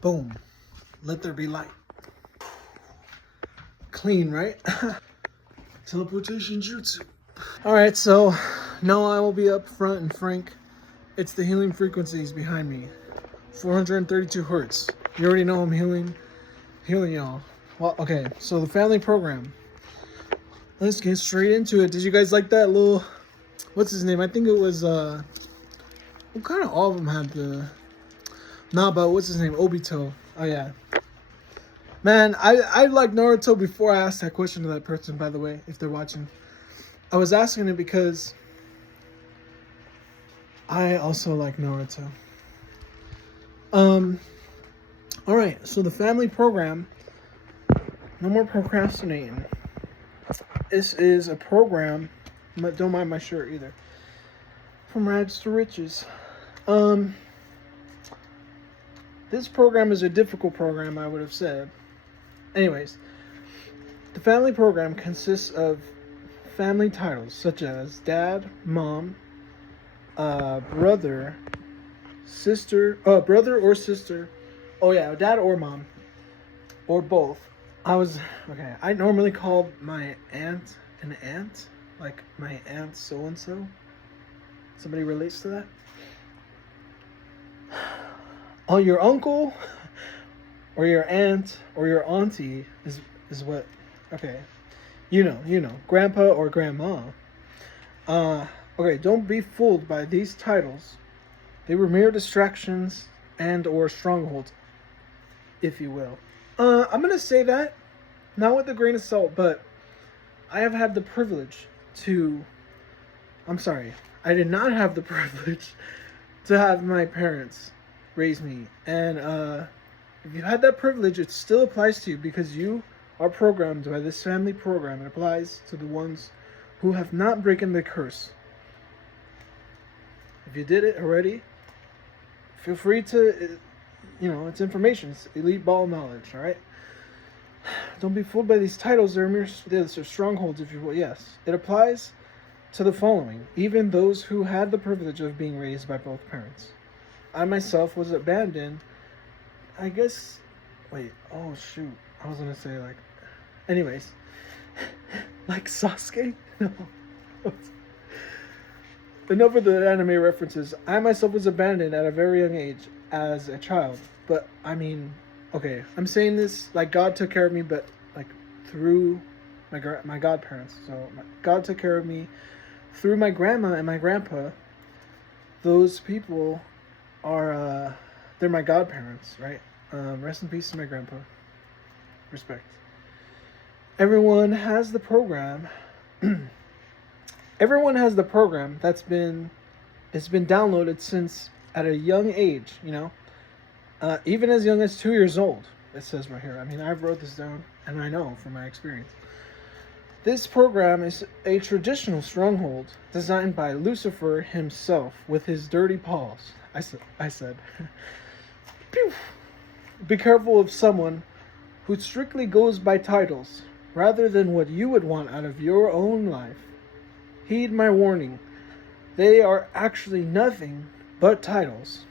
Boom. Let there be light. Clean, right? Teleportation jutsu. Alright, so now I will be up front and frank. It's the healing frequencies behind me. 432 hertz. You already know I'm healing y'all. Well, okay, so the family program. Let's get straight into it. Did you guys like that little, what's his name? I think it was, what kind of all of them had the, nah, but what's his name? Obito. Oh, yeah. Man, I like Naruto before I asked that question to that person, by the way, if they're watching. I was asking it because I also like Naruto. Alright, so the family program, no more procrastinating. This is a program, don't mind my shirt either, from rags to riches. This program is a difficult program, I would have said. Anyways, the family program consists of family titles such as dad, mom, brother, sister, brother or sister. Oh yeah, dad or mom, or both. I normally call my aunt an aunt, like my aunt so and so. Somebody relates to that? Oh, your uncle or your aunt or your auntie is what. Okay, you know, grandpa or grandma. Okay, don't be fooled by these titles. They were mere distractions and or strongholds, if you will. I'm gonna say that, not with a grain of salt, but I have had the privilege to. I'm sorry, I did not have the privilege to have my parents raise me, and if you had that privilege, it still applies to you because you are programmed by this family program. It applies to the ones who have not broken the curse. If you did it already, feel free to, it's information. It's elite ball knowledge, all right? Don't be fooled by these titles. They're strongholds, if you will. Yes, it applies to the following. Even those who had the privilege of being raised by both parents. I myself was abandoned. I guess, wait, oh shoot. I was going to say anyways, like Sasuke? No. Enough of the anime references. I myself was abandoned at a very young age as a child. But, I mean, okay, I'm saying this like God took care of me, but like through my godparents. So God took care of me through my grandma and my grandpa. Those people are, they're my godparents, right? Rest in peace to my grandpa. Respect. Everyone has the program. Everyone has the program it's been downloaded since at a young age, even as young as 2 years old. It says right here. I mean, I've wrote this down, and I know from my experience. This program is a traditional stronghold designed by Lucifer himself with his dirty paws. I said. Pew! Be careful of someone who strictly goes by titles rather than what you would want out of your own life. Heed my warning. They are actually nothing but titles.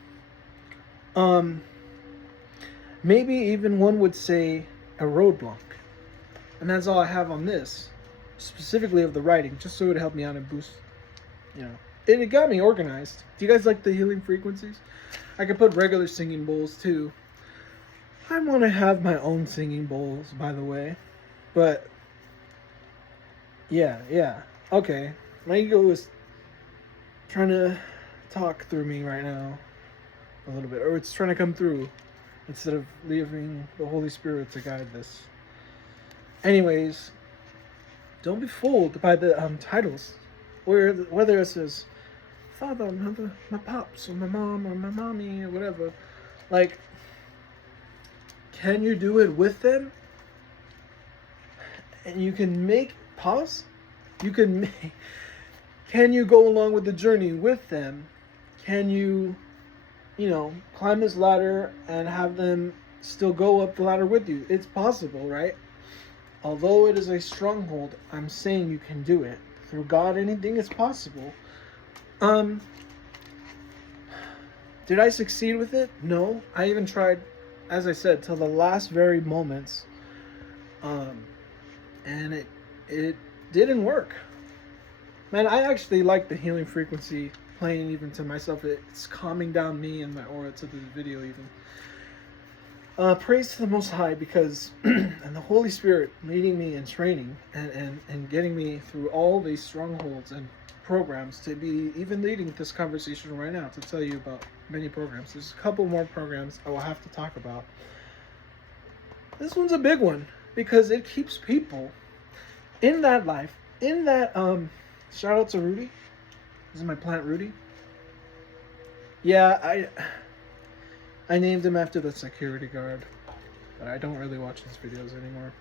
Maybe even one would say a roadblock. And that's all I have on this, specifically of the writing, just so it would help me out and boost, It got me organized. Do you guys like the healing frequencies? I could put regular singing bowls too. I want to have my own singing bowls, by the way. But, yeah. Okay. My ego is trying to talk through me right now a little bit. Or it's trying to come through instead of leaving the Holy Spirit to guide this. Anyways, don't be fooled by the titles. Whether it says father, mother, my pops, or my mom, or my mommy, or whatever. Like, can you do it with them? And you can make pause. Can you go along with the journey with them? Can you, climb this ladder and have them still go up the ladder with you? It's possible, right? Although it is a stronghold, I'm saying you can do it. Through God, anything is possible. Did I succeed with it? No. I even tried as I said, till the last very moments. And it didn't work. Man, I actually like the healing frequency playing even to myself. It's calming down me and my aura to the video even. Praise to the Most High, because and the Holy Spirit leading me and training and getting me through all these strongholds and programs to be even leading this conversation right now to tell you about many programs. There's a couple more programs I will have to talk about. This one's a big one because it keeps people in that life, in that, shout out to Rudy. This is my plant, Rudy. Yeah, I named him after the security guard, but I don't really watch his videos anymore.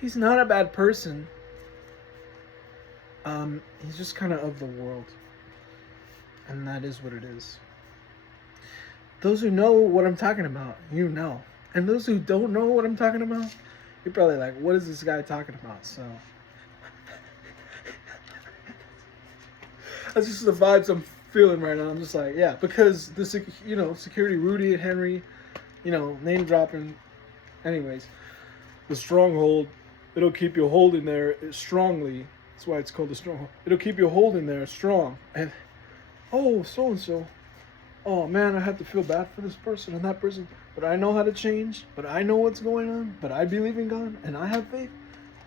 He's not a bad person. He's just kind of the world, and that is what it is. Those who know what I'm talking about, you know. And those who don't know what I'm talking about, you're probably like, what is this guy talking about? So that's just the vibes I'm feeling right now. I'm just like, yeah, because the security, Rudy and Henry, name dropping. Anyways, the stronghold, it'll keep you holding there strongly. That's why it's called the stronghold. It'll keep you holding there strong. And so and so. Oh man, I have to feel bad for this person and that person. But I know how to change. But I know what's going on. But I believe in God and I have faith.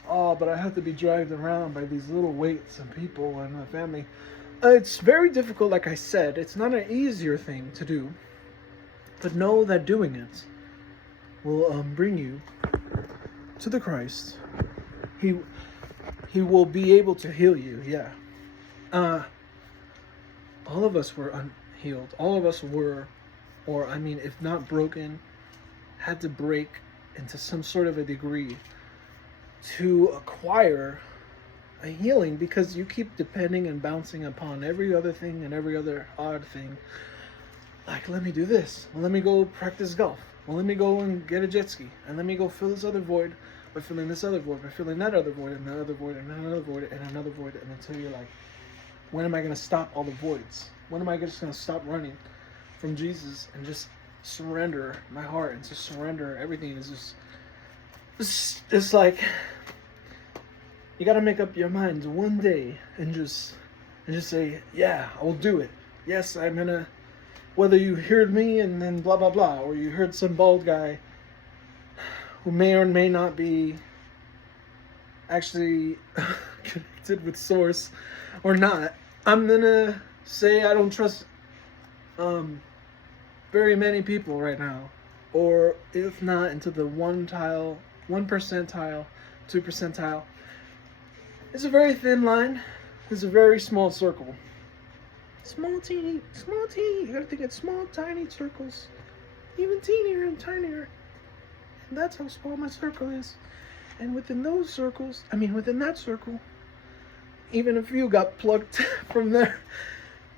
Oh, but I have to be dragged around by these little weights and people and my family. It's very difficult, like I said. It's not an easier thing to do. But know that doing it will bring you to the Christ. He will be able to heal you, yeah. All of us were unhealed. All of us were, or I mean, if not broken, had to break into some sort of a degree to acquire a healing, because you keep depending and bouncing upon every other thing and every other odd thing. Like, let me do this. Well, let me go practice golf. Well, let me go and get a jet ski. And let me go fill this other void by filling this other void, by filling that other void, and another void, and another void, and another void, and until you're like, when am I going to stop all the voids? When am I just going to stop running from Jesus and just surrender my heart and just surrender everything? Is just, it's like, you got to make up your mind one day and just say, yeah, I will do it. Yes, I'm going to, whether you heard me and then blah, blah, blah, or you heard some bald guy who may or may not be actually connected with Source or not, I'm going to say I don't trust very many people right now. Or if not, into the 1 percentile, 2 percentile. It's a very thin line. It's a very small circle. Small, teeny. You gotta think it's small, tiny circles. Even teenier and tinier. And that's how small my circle is. And within that circle, even if you got plucked from there,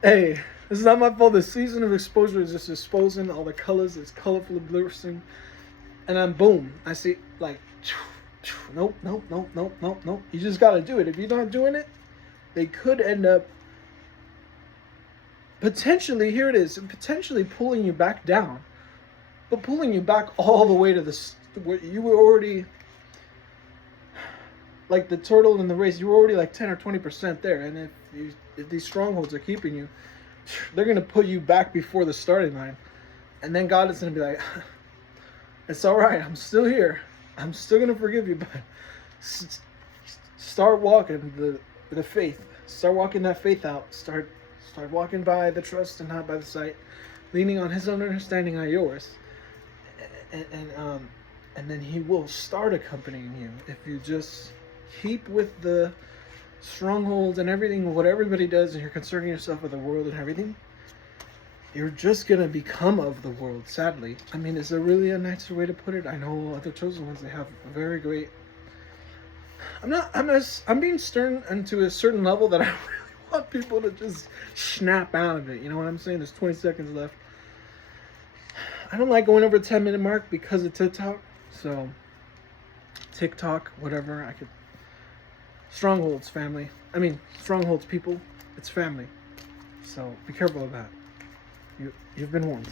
hey, it's not my fault. The season of exposure is just exposing all the colors. It's colorful, glistening. And then boom, I see like, nope. You just gotta do it. If you're not doing it, they could end up potentially pulling you back down, but pulling you back all the way to where you were already, like the turtle in the race, you were already like 10 or 20% there. And if these strongholds are keeping you, they're going to put you back before the starting line. And then God is going to be like, it's all right, I'm still here. I'm still going to forgive you, but start walking the faith. Start walking that faith out. Start walking by the trust and not by the sight, leaning on His own understanding, not yours. And then He will start accompanying you if you just keep with the strongholds and everything, what everybody does, and you're concerning yourself with the world and everything. You're just gonna become of the world, sadly. I mean, is there really a nicer way to put it? I know other chosen ones, they have a very great. I'm being stern into a certain level that I really want people to just snap out of it. You know what I'm saying? There's 20 seconds left. I don't like going over the 10-minute mark because of TikTok. So, TikTok, whatever, strongholds, family. Strongholds, people. It's family. So, be careful of that. You've been warned.